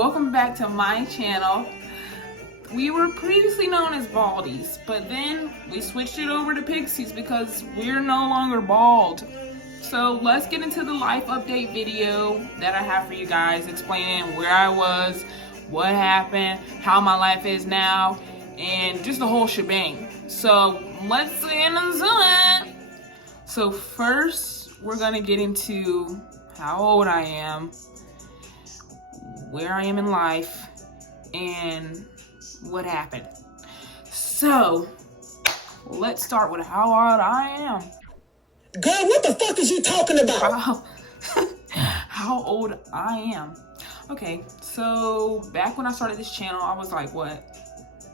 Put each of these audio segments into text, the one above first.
welcome back to my channel. We were previously known as baldies, but then we switched it over to pixies because we're no longer bald. So let's get into the life update video that I have for you guys, explaining where I was, what happened, how my life is now, and just the whole shebang. So let's get into it. So first, we're gonna get into how old I am, where I am in life, and what happened. So let's start with how old I am. Girl, what the fuck is you talking about? How old I am. Okay, so back when I started this channel, I was like, what,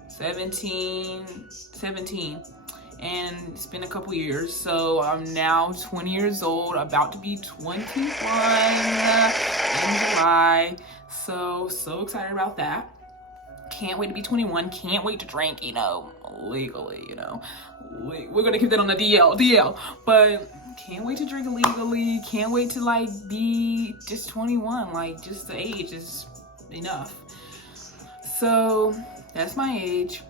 17, and it's been a couple years. So I'm now 20 years old, about to be 21 in July. So excited about that. Can't wait to be 21. Can't wait to drink, legally, We're gonna keep that on the DL. But can't wait to drink legally. Can't wait to be just 21. Just the age is enough. So that's my age.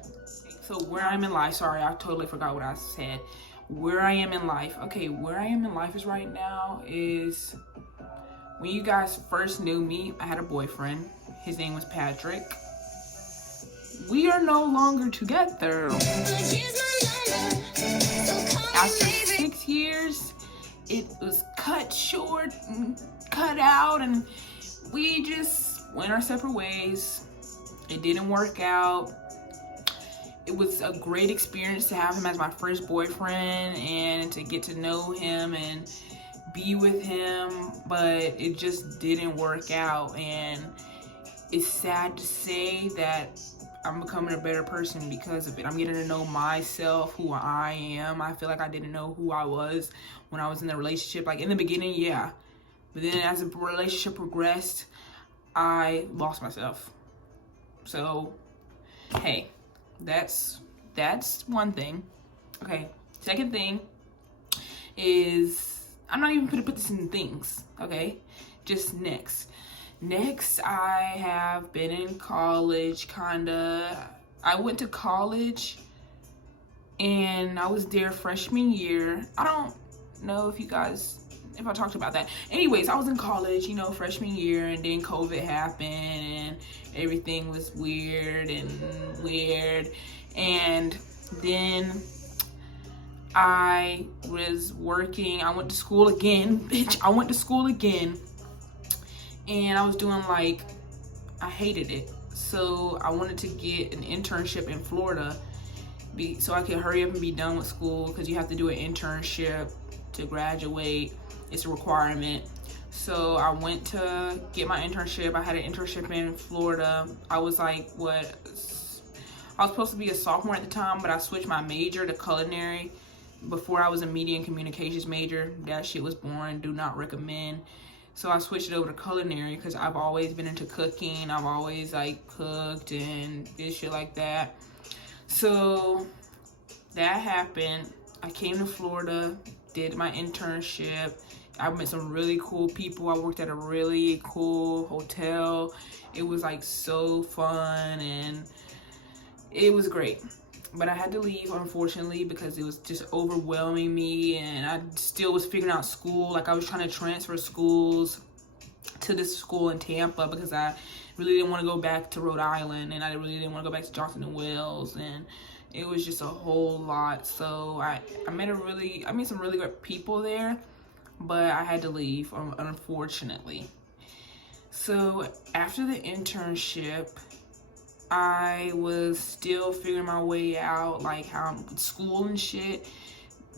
So where I'm in life, sorry, I totally forgot what I said. Where I am in life. Okay, where I am in life is right now is when you guys first knew me, I had a boyfriend. His name was Patrick. We are no longer together. After 6 years, it was cut short and cut out, and we just went our separate ways. It didn't work out. It was a great experience to have him as my first boyfriend and to get to know him and be with him, but it just didn't work out. And it's sad to say that I'm becoming a better person because of it. I'm getting to know myself, who I am. I feel like I didn't know who I was when I was in the relationship. In the beginning, yeah. But then as the relationship progressed, I lost myself. So, hey, that's one thing. Okay, second thing is, I'm not even gonna put this in things, okay? Just next, I have been in college, kinda. I went to college and I was there freshman year. I don't know if I talked about that. Anyways, I was in college, freshman year, and then COVID happened and everything was weird. And then I was working. I went to school again, bitch. I went to school again. And I was doing I hated it. So I wanted to get an internship in Florida so I could hurry up and be done with school, because you have to do an internship to graduate. It's a requirement. So I went to get my internship. I had an internship in Florida. I was I was supposed to be a sophomore at the time, but I switched my major to culinary. Before, I was a media and communications major. That shit was boring. Do not recommend. So I switched it over to culinary because I've always been into cooking. I've always cooked and did shit like that. So that happened. I came to Florida, did my internship. I met some really cool people. I worked at a really cool hotel. It was so fun and it was great. But I had to leave, unfortunately, because it was just overwhelming me, and I still was figuring out school. I was trying to transfer schools to this school in Tampa because I really didn't want to go back to Rhode Island, and I really didn't want to go back to Johnson and Wales, and it was just a whole lot. So I met some really good people there, but I had to leave, unfortunately. So after the internship, I was still figuring my way out, how I'm with school and shit.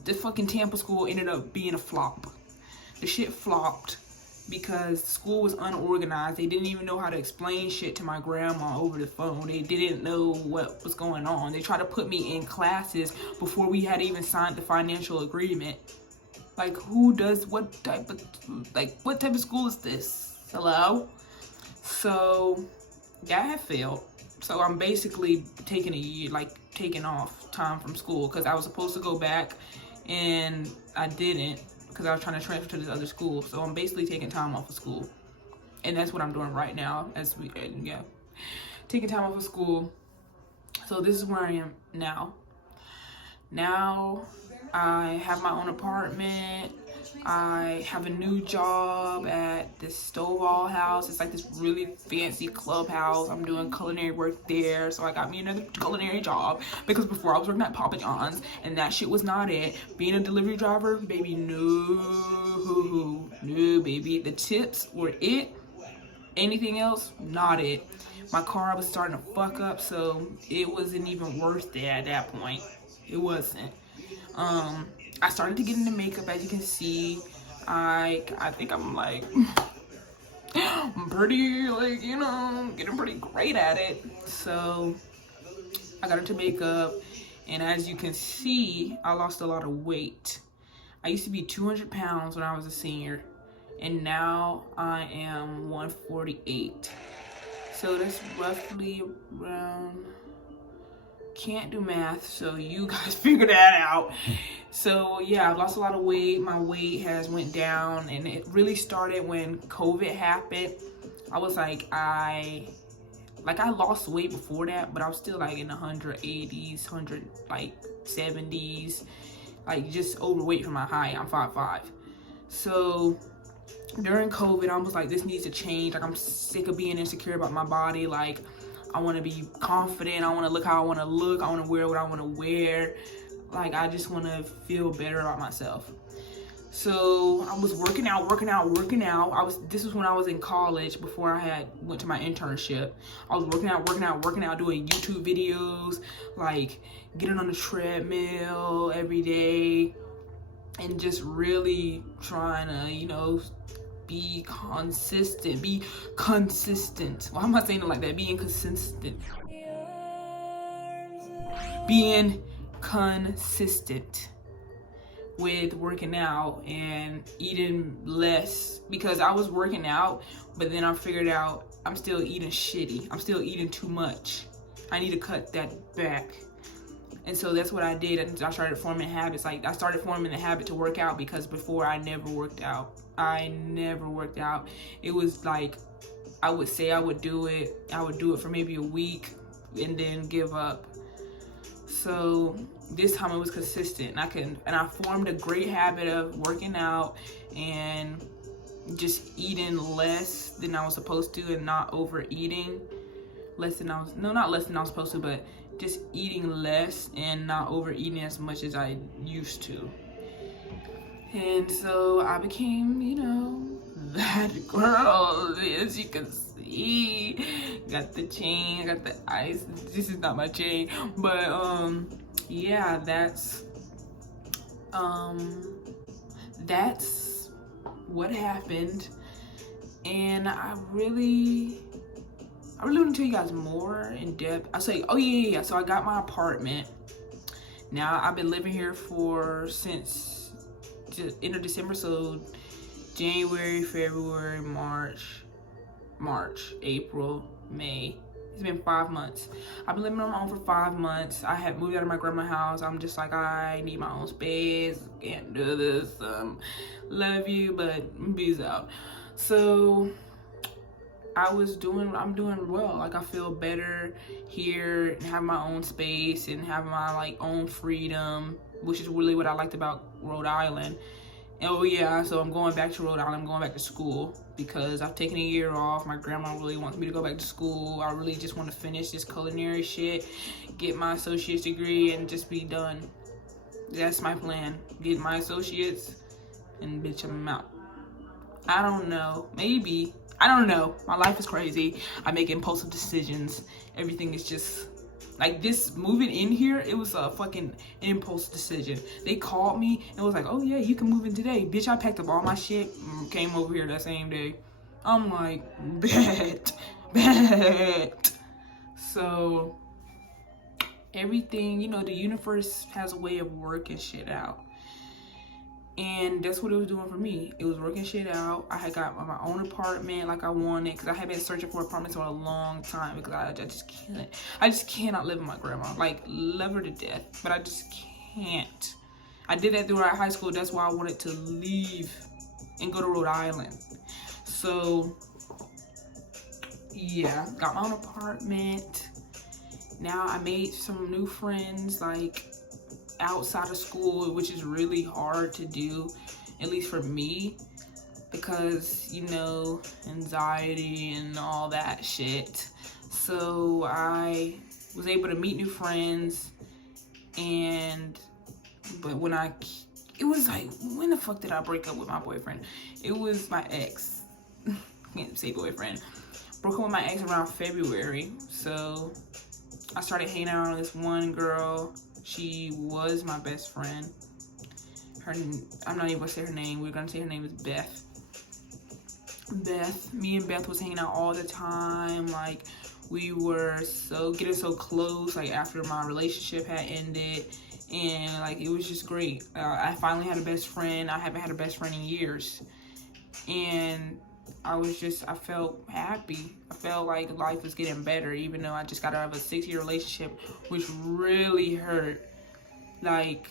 The fucking Tampa school ended up being a flop. The shit flopped because school was unorganized. They didn't even know how to explain shit to my grandma over the phone. They didn't know what was going on. They tried to put me in classes before we had even signed the financial agreement. Who does what type of school is this? Hello? So that had failed. So I'm basically taking a year, taking off time from school, because I was supposed to go back and I didn't because I was trying to transfer to this other school. So I'm basically taking time off of school. And that's what I'm doing right now taking time off of school. So this is where I am now. Now I have my own apartment. I have a new job at this Stovall house. It's like this really fancy clubhouse. I'm doing culinary work there. So I got me another culinary job because before I was working at Papa John's and that shit was not it. Being a delivery driver, baby, no, baby. The tips were it. Anything else, not it. My car was starting to fuck up, so it wasn't even worth it at that point. It wasn't. I started to get into makeup, as you can see. I think I'm like, I'm pretty, like, you know, getting pretty great at it. So I got into makeup, and as you can see, I lost a lot of weight. I used to be 200 pounds when I was a senior, and now I am 148. So that's roughly around, can't do math, so you guys figure that out. So yeah, I've lost a lot of weight. My weight has went down, and it really started when COVID happened. I was like, I lost weight before that, but I was still like in the 180s, 170s, like just overweight for my height. I'm 5'5". So during COVID, I was like, this needs to change. Like, I'm sick of being insecure about my body. Like, I want to be confident. I want to look how I want to look. I want to wear what I want to wear. Like, I just want to feel better about myself. So I was working out. This was when I was in college before I went to my internship. I was working out, doing YouTube videos, like getting on the treadmill every day, and just really trying to, you know, be consistent. Why am I saying it like that? Being consistent with working out and eating less, because I was working out, but then I figured out I'm still eating shitty. I'm still eating too much. I need to cut that back. And so that's what I did. I started forming habits. Like, I started forming the habit to work out, because before I never worked out. It was like, I would say I would do it for maybe a week and then give up. So this time it was consistent. And I formed a great habit of working out and just eating less than I was supposed to, and not overeating. Not less than I was supposed to, but just eating less and not overeating as much as I used to. And so I became, you know, that girl, as you can see. Got the chain, got the ice. This is not my chain, but yeah, that's what happened. And I really want to tell you guys more in depth. I'll say, oh yeah. So I got my apartment. Now I've been living here since end of December, so January, February, March, April, May. It's been 5 months. I've been living on my own for 5 months. I had moved out of my grandma's house. I'm just like, I need my own space. Can't do this. Love you, but peace out. So I'm doing well. Like, I feel better here and have my own space and have my like own freedom, which is really what I liked about Rhode Island. Oh yeah, so I'm going back to Rhode Island. I'm going back to school because I've taken a year off. My grandma really wants me to go back to school. I really just want to finish this culinary shit, get my associate's degree, and just be done. That's my plan. Get my associates, and bitch, I'm out. I don't know. Maybe. I don't know. My life is crazy. I make impulsive decisions. Everything is just like this. Moving in here, it was a fucking impulse decision. They called me and was like, oh yeah, you can move in today. Bitch, I packed up all my shit, came over here that same day. I'm like, bet. So everything, you know, the universe has a way of working shit out. And that's what it was doing for me. It was working shit out. I had got my own apartment like I wanted, because I had been searching for apartments for a long time, because I just cannot live with my grandma. Like, love her to death, but I just can't. I did that throughout high school. That's why I wanted to leave and go to Rhode Island. So yeah, got my own apartment. Now I made some new friends, like, outside of school, which is really hard to do, at least for me, because, you know, anxiety and all that shit. So I was able to meet new friends, but it was like, when the fuck did I break up with my boyfriend? It was my ex. Can't say boyfriend. Broke up with my ex around February. So I started hanging out with this one girl. She was my best friend. I'm not even gonna say her name. We're gonna say her name is Beth. Me and Beth was hanging out all the time. Like, we were getting so close, like, after my relationship had ended, and like, it was just great. I finally had a best friend. I haven't had a best friend in years, and I felt happy. I felt like life was getting better, even though I just got out of a 6-year relationship, which really hurt. Like,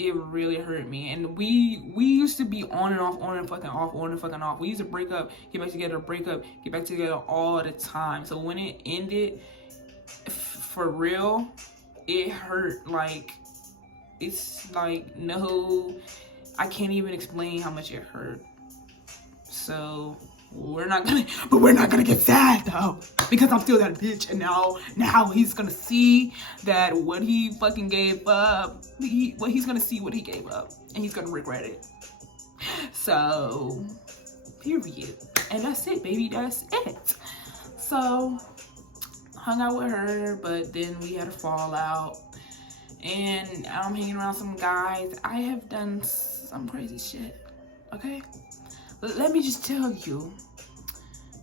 it really hurt me. And we used to be on and off, on and fucking off, on and fucking off. We used to break up, get back together, break up, get back together all the time. So when it ended, for real, it hurt. Like, it's like, no, I can't even explain how much it hurt. So we're not gonna get sad though, because I'm still that bitch, and now he's gonna see that what he fucking gave up, he's gonna see what he gave up, and he's gonna regret it. So, period. And that's it, baby, that's it. So, hung out with her, but then we had a fallout, and I'm hanging around some guys. I have done some crazy shit, okay? Let me just tell you,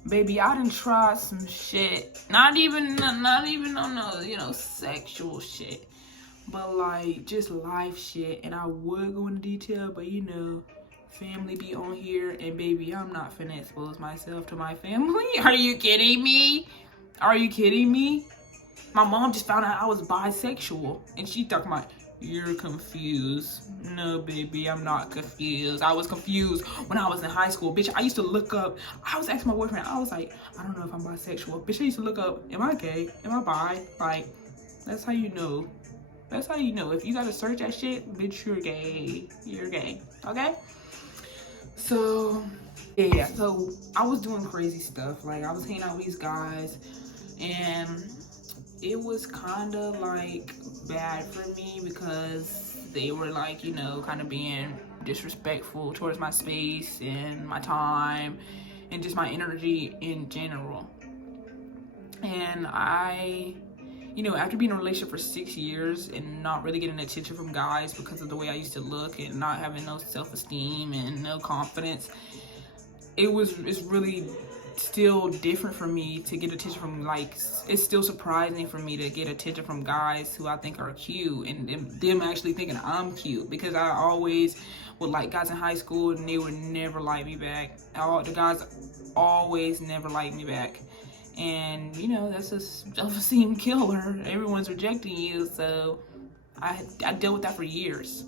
baby, I done tried some shit. Not even on no, you know, sexual shit, but like just life shit. And I would go into detail, but you know, family be on here, and baby, I'm not finna expose myself to my family. Are you kidding me? Are you kidding me? My mom just found out I was bisexual, and she talking about, you're confused. No, baby, I'm not confused. I was confused when I was in high school. Bitch, I used to look up. I was asking my boyfriend. I was like, I don't know if I'm bisexual. Bitch, I used to look up, am I gay? Am I bi? Like, that's how you know. That's how you know. If you gotta search that shit, bitch, you're gay. You're gay. Okay? So, yeah. So, I was doing crazy stuff. Like, I was hanging out with these guys, and it was kind of like bad for me because they were like, you know, kind of being disrespectful towards my space and my time and just my energy in general. And I, you know, after being in a relationship for 6 years and not really getting attention from guys because of the way I used to look and not having no self-esteem and no confidence, it's really still different for me to get attention from, like, it's still surprising for me to get attention from guys who I think are cute, and them actually thinking I'm cute, because I always would like guys in high school and they would never like me back. The guys always never liked me back, and you know, that's a self-esteem killer. Everyone's rejecting you. So I dealt with that for years,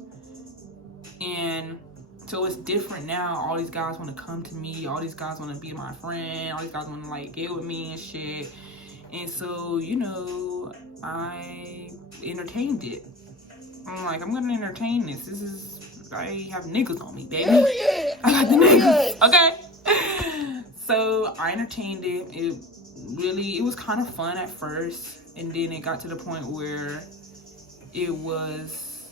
and so it's different now. All these guys want to come to me. All these guys want to be my friend. All these guys want to like get with me and shit. And so, you know, I entertained it. I'm like, I'm gonna entertain this. I have niggas on me, baby. I got the niggas, okay? So I entertained it. It was kind of fun at first, and then it got to the point where it was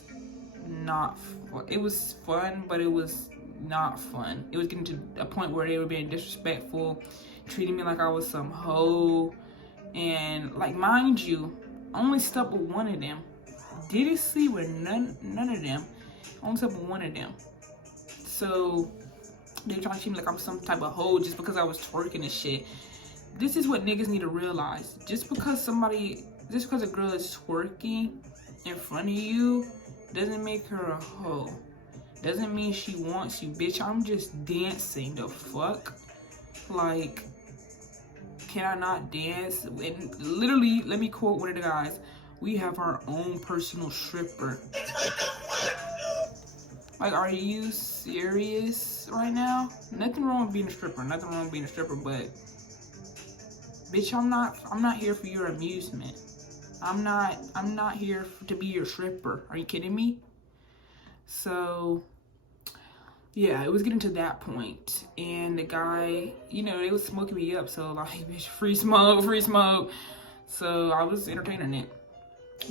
not. It was fun, but it was not fun. It was getting to a point where they were being disrespectful, treating me like I was some hoe, and like, mind you, I only slept with one of them. Didn't sleep with none of them. I only slept with one of them. So they were trying to treat me like I'm some type of hoe just because I was twerking and shit. This is what niggas need to realize. Just because a girl is twerking in front of you doesn't make her a hoe. Doesn't mean she wants you. Bitch, I'm just dancing. The fuck? Like, can I not dance? And literally, let me quote one of the guys. We have our own personal stripper. Like, are you serious right now? Nothing wrong with being a stripper. Nothing wrong with being a stripper, but bitch, I'm not here for your amusement. I'm not here to be your stripper. Are you kidding me? So yeah, it was getting to that point, and the guy, you know, they was smoking me up, so like, bitch, free smoke, free smoke. So I was entertaining it.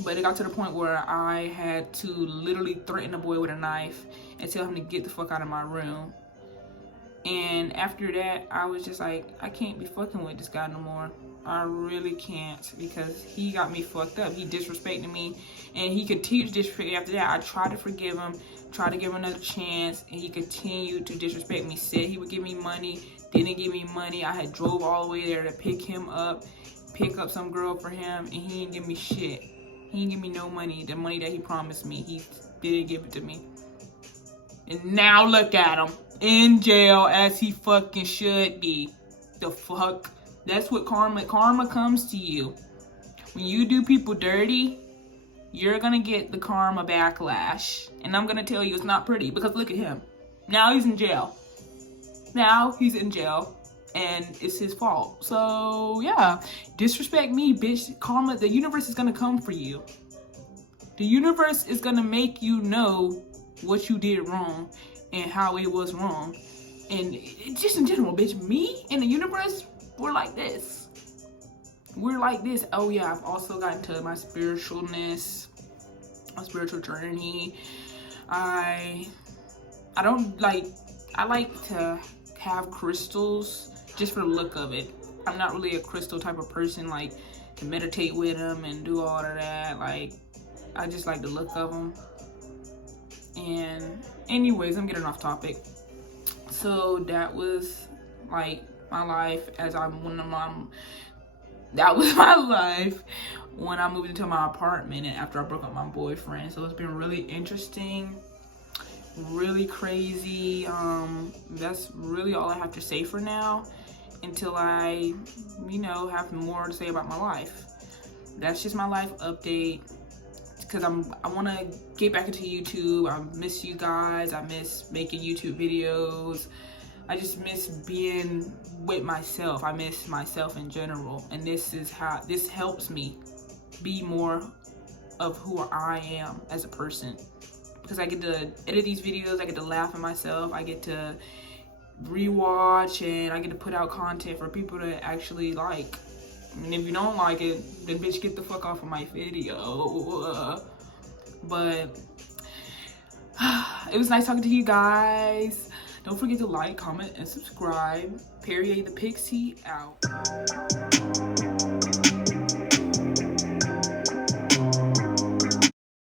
But it got to the point where I had to literally threaten the boy with a knife and tell him to get the fuck out of my room. And after that, I was just like, I can't be fucking with this guy no more. I really can't, because he got me fucked up. He disrespected me, and he continued to disrespect me after that. I tried to forgive him, tried to give him another chance, and he continued to disrespect me. Said he would give me money, didn't give me money. I had drove all the way there to pick him up, pick up some girl for him, and he didn't give me shit. He didn't give me no money. The money that he promised me, he didn't give it to me. And now look at him, in jail as he fucking should be. The fuck? That's what karma comes to you. When you do people dirty, you're gonna get the karma backlash. And I'm gonna tell you, it's not pretty, because look at him. Now he's in jail. Now he's in jail, and it's his fault. So yeah, disrespect me, bitch. Karma, the universe is gonna come for you. The universe is gonna make you know what you did wrong and how it was wrong. And just in general, bitch, me and the universe, we're like this. We're like this. Oh yeah, I've also gotten to my spiritualness, my spiritual journey. I like to have crystals just for the look of it. I'm not really a crystal type of person, like to meditate with them and do all of that. Like, I just like the look of them. And anyways, I'm getting off topic. So that was like my life that was my life when I moved into my apartment and after I broke up with my boyfriend. So it's been really interesting, really crazy. That's really all I have to say for now, until I, you know, have more to say about my life. That's just my life update, because I want to get back into YouTube. I miss you guys. I miss making YouTube videos. I just miss being with myself. I miss myself in general. And this helps me be more of who I am as a person. Because I get to edit these videos, I get to laugh at myself, I get to rewatch, and I get to put out content for people to actually like. And if you don't like it, then bitch, get the fuck off of my video. But it was nice talking to you guys. Don't forget to like, comment, and subscribe. Perrea the Pixie out.